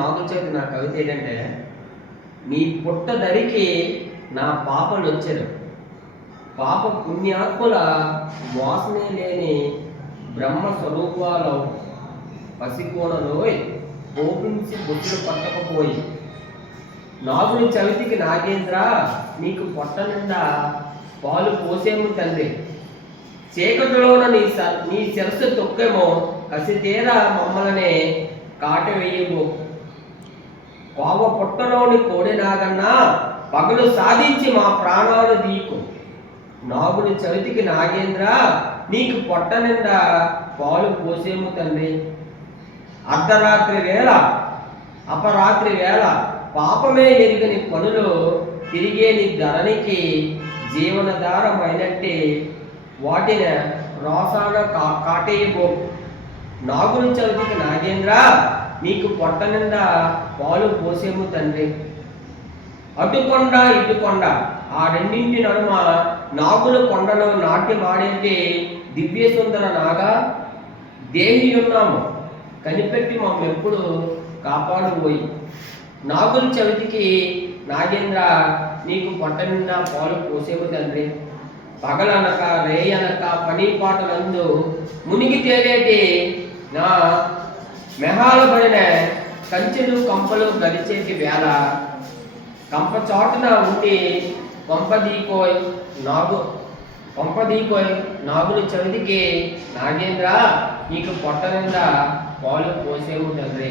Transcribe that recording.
నాగుల చవితి నా కవిత ఏంటంటే, నీ పుట్ట దరికి నా పాపలు వచ్చారు, పాప పుణ్యాత్ముల మోసమే లేని బ్రహ్మ స్వరూపాలు పసికోణలో కోపించి బొట్టులు పట్టకపోయి, నాగుని చవితికి నాగేంద్ర నీకు పొట్ట నిండా పాలు పోసేము తండ్రి, చీకటిలోన నీ శిరస్సు తొక్కేమో కసితేరా మమ్మల్నే కాటు వేయబో, కోవ పుట్టలోని కోడి నాగన్నా పగలు సాధించి మా ప్రాణాలు దీకు, నాగుని చవితికి నాగేంద్ర నీకు పొట్ట నిండా పాలు పోసేము తండ్రి, అర్ధరాత్రి వేళ అపరాత్రి వేళ పాపమే ఎరిగని పనులు తిరిగే నీ ధరణికి జీవనధారమైనట్టే వాటిని రోసాన కాటేయబో, నాగుని చవితికి నాగేంద్ర నీకు పొట్ట నిండా పాలు పోసేము తండ్రి, అటుకొండ ఇటుకొండ ఆ రెండింటి నడుమ నాగుల కొండలో నాట్యమాడేటి దివ్య సుందర నాగా దేహి ఉన్నాము, కనిపెట్టి మమ్మెప్పుడు కాపాడుపోయి, నాగుల చవితికి నాగేంద్ర నీకు పొట్ట నిండా పాలు పోసేము తండ్రి, పగలనక రేయనక పని పాటలందు మునిగి తేలేటి నా మెహాల పడిన కంచెలు కంపలు గడిచేటి వేళ కంప చాటున ఉండి పంపదీకోయ్ నాగుల చవితికి నాగేంద్ర నీకు పొట్ట నిండా పాలు పోసేము తండ్రి.